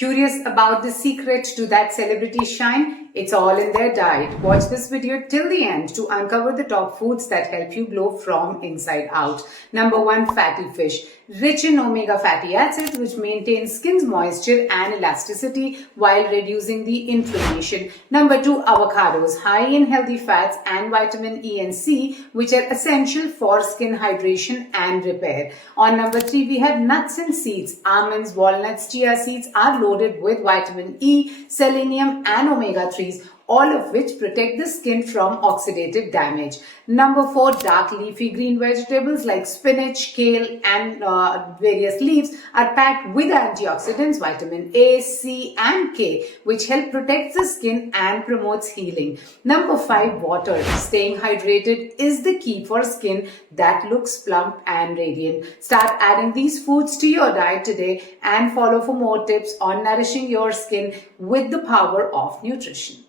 Curious about the secret to that celebrity shine? It's all in their diet. Watch this video till the end to uncover the top foods that help you glow from inside out. Number 1, fatty fish. Rich in omega fatty acids, which maintain skin's moisture and elasticity while reducing the inflammation. Number 2, avocados. High in healthy fats and vitamin E and C, which are essential for skin hydration and repair. On number 3, we have nuts and seeds. Almonds, walnuts, chia seeds are loaded with vitamin E, selenium and omega-3s, all of which protect the skin from oxidative damage. Number 4, dark leafy green vegetables like spinach, kale and various leaves are packed with antioxidants, vitamin A, C and K, which help protect the skin and promotes healing. Number 5, water. Staying hydrated is the key for skin that looks plump and radiant. Start adding these foods to your diet today and follow for more tips on nourishing your skin with the power of nutrition.